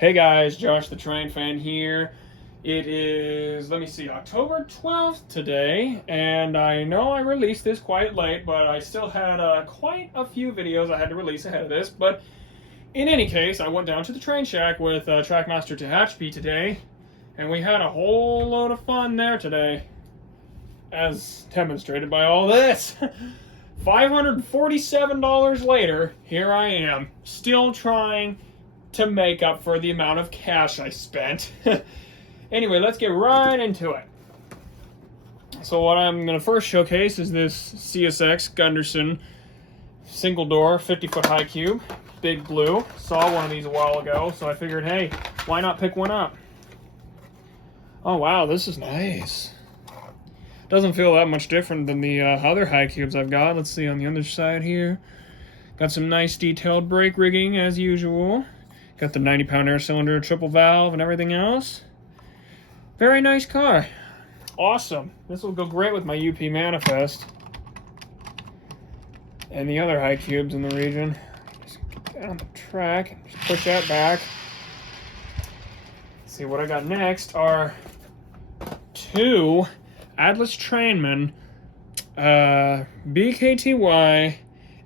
Hey guys, Josh the Train Fan here. It is, October 12th today, and I know I released this quite late, but I still had quite a few videos I had to release ahead of this. But in any case, I went down to the train shack with Trackmaster Tehachapi today, and we had a whole load of fun there today, as demonstrated by all this. $547 later, here I am, still trying to make up for the amount of cash I spent. Anyway, let's get right into it. So what I'm going to first showcase is this CSX Gunderson single door 50-foot high cube, big blue. Saw one of these a while ago, so I figured, hey, why not pick one up? Oh wow, this is nice. Doesn't feel that much different than the other high cubes I've got. Let's see on the other side here. Got some nice detailed brake rigging as usual. Got the 90-pound air cylinder, triple valve, and everything else. Very nice car. Awesome. This will go great with my UP Manifest and the other high cubes in the region. Just get that on the track and just push that back. See, what I got next are two Atlas Trainman BKTY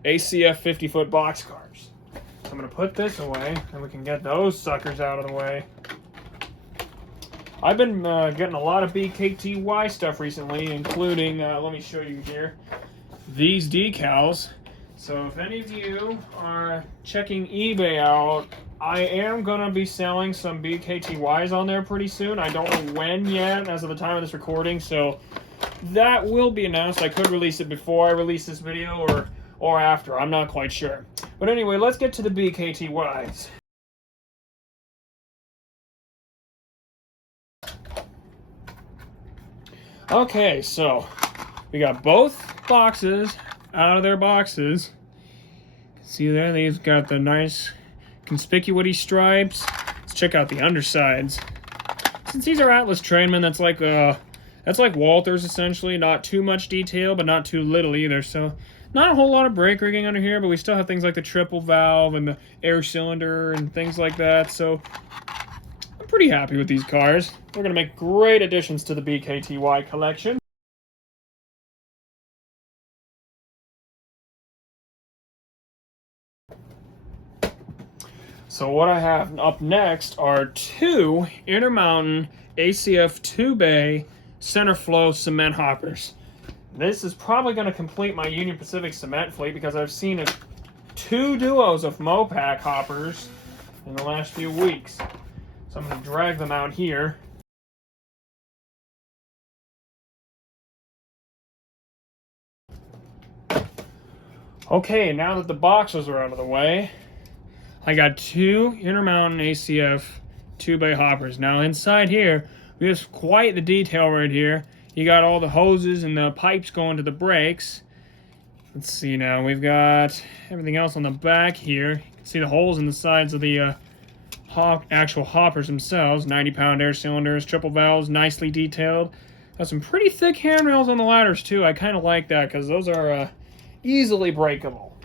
ACF 50-foot boxcars. So I'm going to put this away, and we can get those suckers out of the way. I've been getting a lot of BKTY stuff recently, including, let me show you here, these decals. So if any of you are checking eBay out, I am going to be selling some BKTYs on there pretty soon. I don't know when yet, as of the time of this recording, so that will be announced. I could release it before I release this video or after. I'm not quite sure. But anyway, let's get to the BKTYs. Okay, so we got both boxes out of their boxes. See there, they've got the nice conspicuous stripes. Let's check out the undersides. Since these are Atlas Trainmen, that's like Walters essentially. Not too much detail, but not too little either. So not a whole lot of brake rigging under here, but we still have things like the triple valve and the air cylinder and things like that. So I'm pretty happy with these cars. They're going to make great additions to the BKTY collection. So what I have up next are two Intermountain ACF 2-bay center flow cement hoppers. This is probably going to complete my Union Pacific cement fleet because I've seen two duos of Mopac hoppers in the last few weeks. So I'm going to drag them out here. Okay, now that the boxes are out of the way, I got two Intermountain ACF 2-bay hoppers. Now inside here, we have quite the detail right here. You got all the hoses and the pipes going to the brakes. Let's see now, we've got everything else on the back here. You can see the holes in the sides of the actual hoppers themselves. 90-pound air cylinders, triple valves, nicely detailed. Got some pretty thick handrails on the ladders too. I kind of like that because those are easily breakable.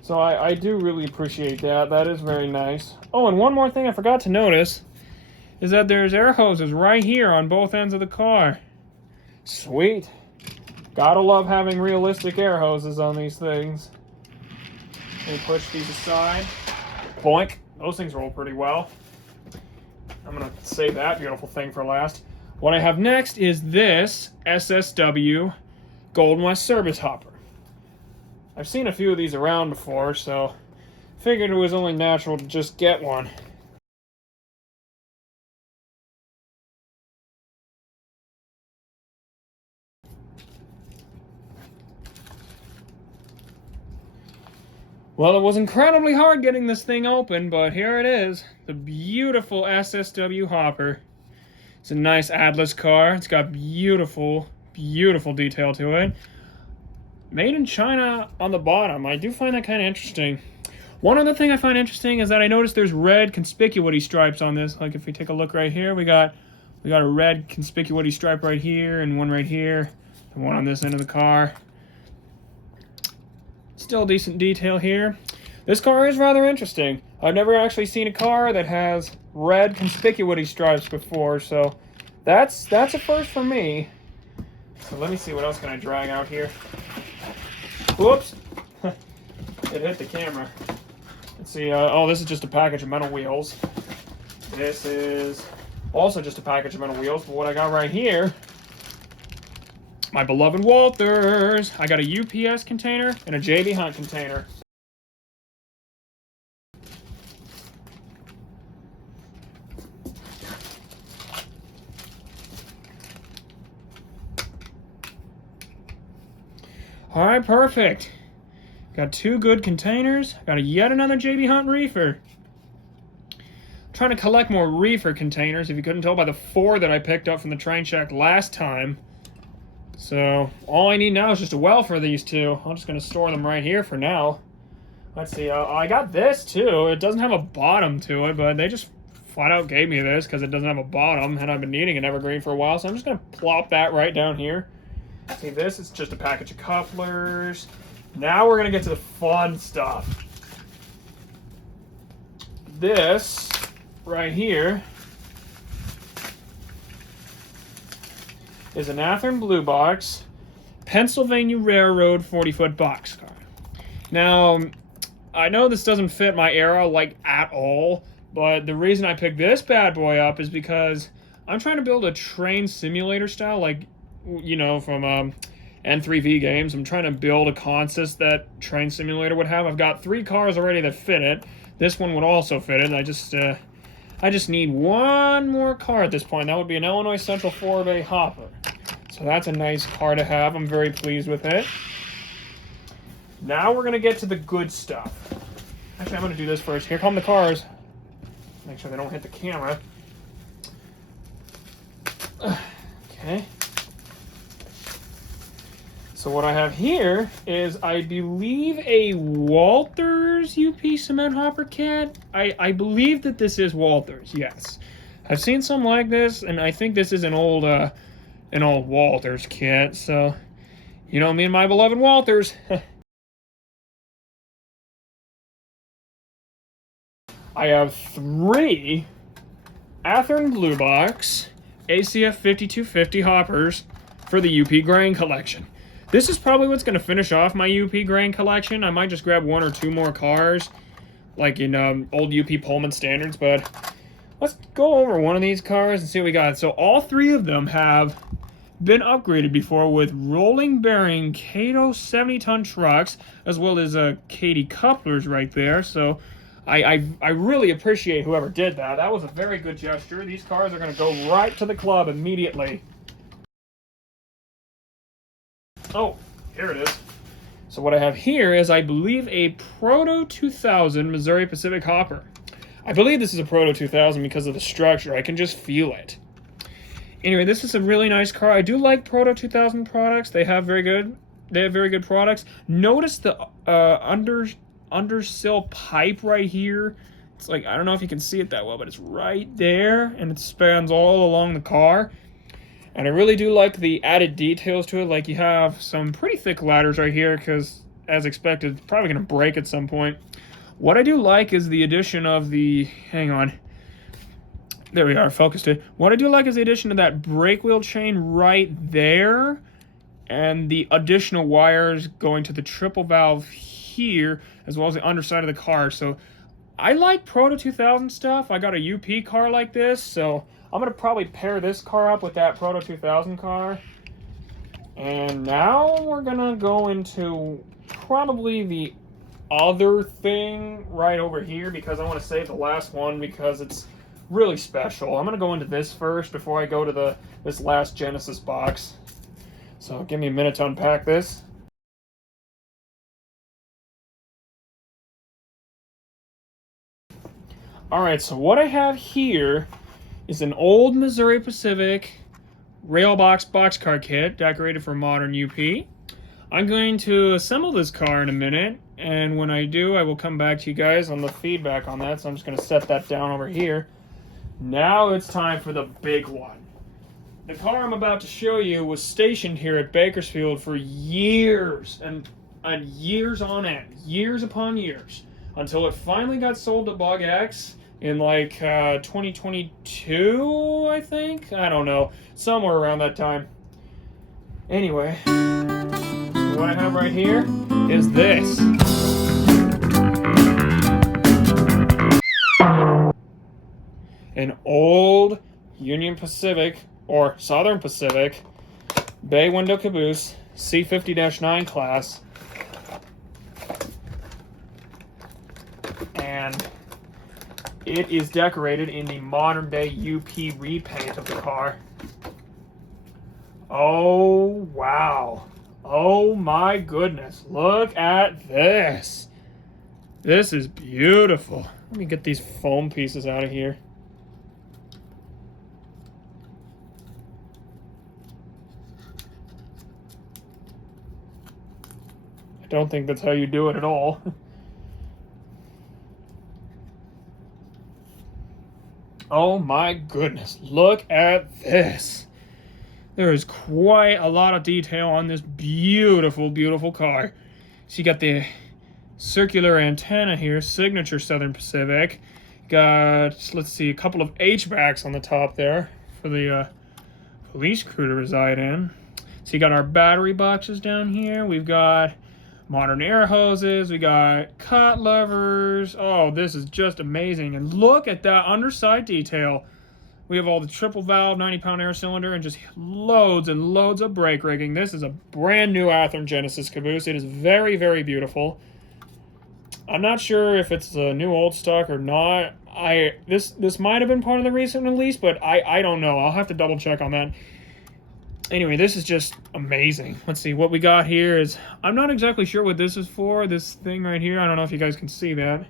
So I do really appreciate that. That is very nice. Oh, and one more thing I forgot to notice is that there's air hoses right here on both ends of the car. Sweet. Gotta love having realistic air hoses on these things. Let me push these aside. Boink. Those things roll pretty well. I'm gonna save that beautiful thing for last. What I have next is this SSW Golden West service hopper. I've seen a few of these around before, so figured it was only natural to just get one. Well, it was incredibly hard getting this thing open, but here it is. The beautiful SSW hopper. It's a nice Atlas car. It's got beautiful, beautiful detail to it. Made in China on the bottom. I do find that kind of interesting. One other thing I find interesting is that I noticed there's red conspicuous stripes on this. Like if we take a look right here, we got a red conspicuous stripe right here and one right here and one on this end of the car. Still decent detail here. This car is rather interesting. I've never actually seen a car that has red conspicuity stripes before, so that's a first for me. So let me see, what else can I drag out here? Whoops! It hit the camera. Let's see, oh, this is just a package of metal wheels. This is also just a package of metal wheels, but what I got right here, my beloved Walthers. I got a UPS container and a JB Hunt container. All right, perfect. Got 2 good containers. Got yet another JB Hunt reefer. I'm trying to collect more reefer containers, if you couldn't tell by the 4 that I picked up from the train shack last time. So all I need now is just a well for these 2. I'm just going to store them right here for now. Let's see. I got this too. It doesn't have a bottom to it, but they just flat out gave me this because it doesn't have a bottom, and I've been needing an evergreen for a while, so I'm just going to plop that right down here. See, this is just a package of couplers. Now we're going to get to the fun stuff. This right here is an Athearn Blue Box Pennsylvania Railroad 40-foot boxcar. Now, I know this doesn't fit my era like at all, but the reason I picked this bad boy up is because I'm trying to build a train simulator style, like, you know, from N3V games. I'm trying to build a consist that Train Simulator would have. I've got 3 cars already that fit it. This one would also fit it. I just need one more car at this point. That would be an Illinois Central 4-bay hopper. So that's a nice car to have. I'm very pleased with it. Now we're going to get to the good stuff. Actually, I'm going to do this first. Here come the cars. Make sure they don't hit the camera. Okay. So what I have here is, I believe, a Walthers UP cement hopper kit. I believe that this is Walthers, yes. I've seen some like this, and I think this is an old Walthers kit. So, you know, me and my beloved Walthers. I have 3 Athearn Blue Box ACF 5250 hoppers for the UP grain collection. This is probably what's going to finish off my UP grain collection. I might just grab 1 or 2 more cars, like in old UP Pullman standards, but let's go over one of these cars and see what we got. So all 3 of them have been upgraded before with rolling bearing Cato 70-ton trucks, as well as Katy couplers right there. So I really appreciate whoever did that. That was a very good gesture. These cars are going to go right to the club immediately. Oh, here it is. So what I have here is, I believe, a Proto 2000 Missouri Pacific hopper. I believe this is a Proto 2000 because of the structure. I can just feel it. Anyway, this is a really nice car. I do like Proto 2000 products. They have very good products. Notice the undersill pipe right here. It's like, I don't know if you can see it that well, but it's right there, and it spans all along the car. And I really do like the added details to it. Like, you have some pretty thick ladders right here because, as expected, it's probably going to break at some point. What I do like is the addition of the... Hang on. There we are, focused it. What I do like is the addition of that brake wheel chain right there, and the additional wires going to the triple valve here, as well as the underside of the car. So I like Proto 2000 stuff. I got a UP car like this, so I'm going to probably pair this car up with that Proto 2000 car. And now we're going to go into probably the other thing right over here, because I want to save the last one because it's really special. I'm going to go into this first before I go to this last Genesis box. So give me a minute to unpack this. Alright, so what I have here is an old Missouri Pacific Railbox boxcar kit decorated for modern UP. I'm going to assemble this car in a minute, and when I do, I will come back to you guys on the feedback on that, so I'm just going to set that down over here. Now it's time for the big one. The car I'm about to show you was stationed here at Bakersfield for years and years on end, years upon years. until it finally got sold to BKTYs in like 2022, I think. I don't know, somewhere around that time. Anyway, what I have right here is this. An old Union Pacific or Southern Pacific bay window caboose, C50-9 class. And it is decorated in the modern day UP repaint of the car. Oh, wow. Oh my goodness. Look at this. This is beautiful. Let me get these foam pieces out of here. I don't think that's how you do it at all. Oh my goodness, look at this. There is quite a lot of detail on this beautiful, beautiful car. So you got the circular antenna here, signature Southern Pacific. Got, let's see, a couple of H-backs on the top there for the police crew to reside in. So you got our battery boxes down here. We've got modern air hoses. We got cut levers. Oh, this is just amazing. And look at that underside detail. We have all the triple valve 90-pound air cylinder and just loads and loads of brake rigging. This is a brand new Athearn Genesis caboose. It is very, very beautiful. I'm not sure if it's a new old stock or not. This might have been part of the recent release, but I don't know. I'll have to double check on that. Anyway, this is just amazing. Let's see, what we got here is, I'm not exactly sure what this is for, this thing right here. I don't know if you guys can see that.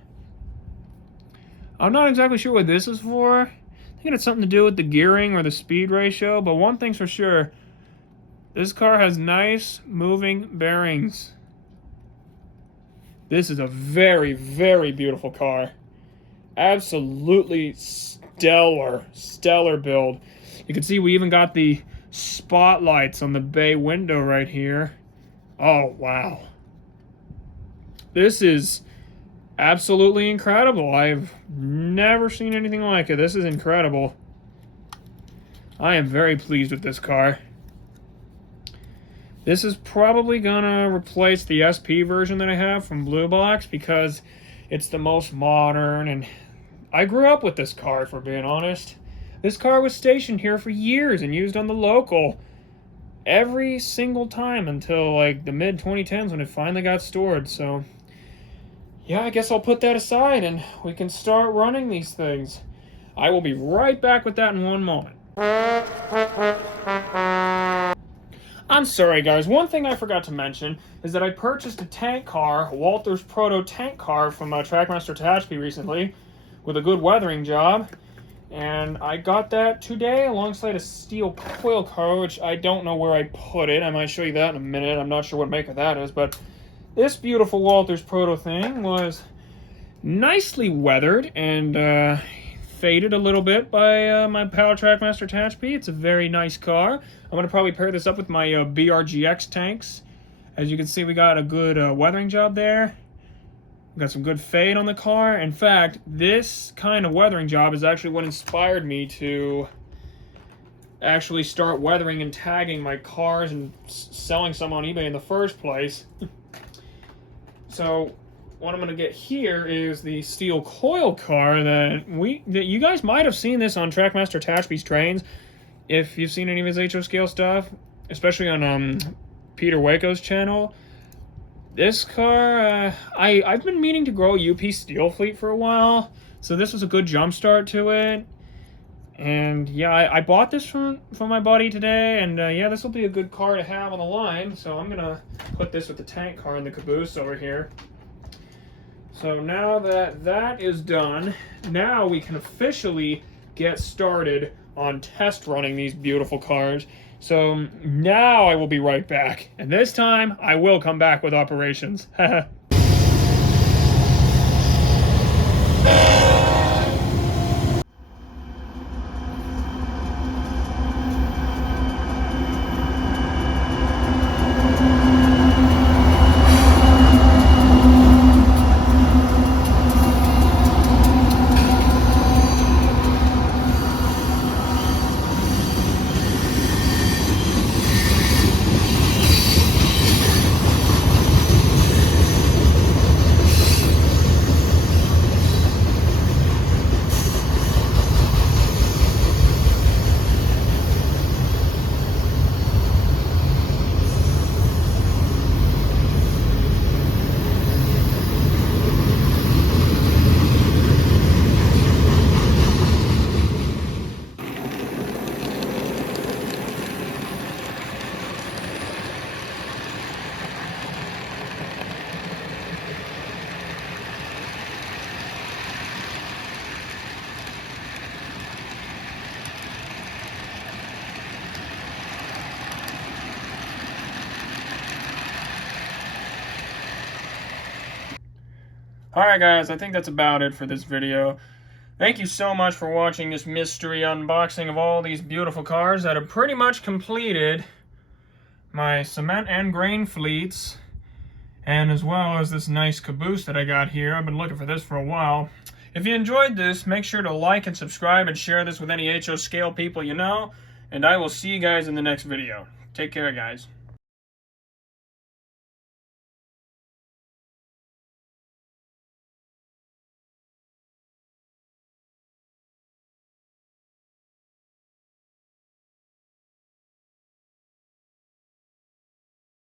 I'm not exactly sure what this is for. I think it's something to do with the gearing or the speed ratio, but one thing's for sure, this car has nice moving bearings. This is a very, very beautiful car. Absolutely stellar build. You can see we even got the spotlights on the bay window right here. Oh, wow. This is absolutely incredible. I've never seen anything like it. This is incredible. I am very pleased with this car. This is probably gonna replace the SP version that I have from Blue Box because it's the most modern, and I grew up with this car, if we're being honest. This car was stationed here for years and used on the local every single time until like the mid-2010s when it finally got stored. So yeah, I guess I'll put that aside and we can start running these things. I will be right back with that in one moment. I'm sorry guys, one thing I forgot to mention is that I purchased a tank car, a Walther's Proto tank car from Trackmaster Tehachapi recently with a good weathering job. And I got that today alongside a steel coil car, which I don't know where I put it. I might show you that in a minute. I'm not sure what make of that is, but this beautiful Walther's Proto thing was nicely weathered and faded a little bit by my pal Trackmaster Tehachapi. It's a very nice car. I'm going to probably pair this up with my BRGX tanks. As you can see, we got a good weathering job there. We got some good fade on the car. In fact, this kind of weathering job is actually what inspired me to actually start weathering and tagging my cars and selling some on eBay in the first place. So what I'm going to get here is the steel coil car that you guys might have seen this on Trackmaster Tehachapi's trains if you've seen any of his HO scale stuff, especially on Peter Waco's channel. This car, I've been meaning to grow a UP steel fleet for a while, so this was a good jump start to it. And yeah, I bought this from my buddy today, and yeah, this will be a good car to have on the line. So I'm gonna put this with the tank car in the caboose over here. So now that that is done, now we can officially get started on test running these beautiful cars. So now I will be right back, and this time I will come back with operations. Alright guys, I think that's about it for this video. Thank you so much for watching this mystery unboxing of all these beautiful cars that have pretty much completed my cement and grain fleets, and as well as this nice caboose that I got here. I've been looking for this for a while. If you enjoyed this, make sure to like and subscribe and share this with any HO scale people you know, and I will see you guys in the next video. Take care, guys.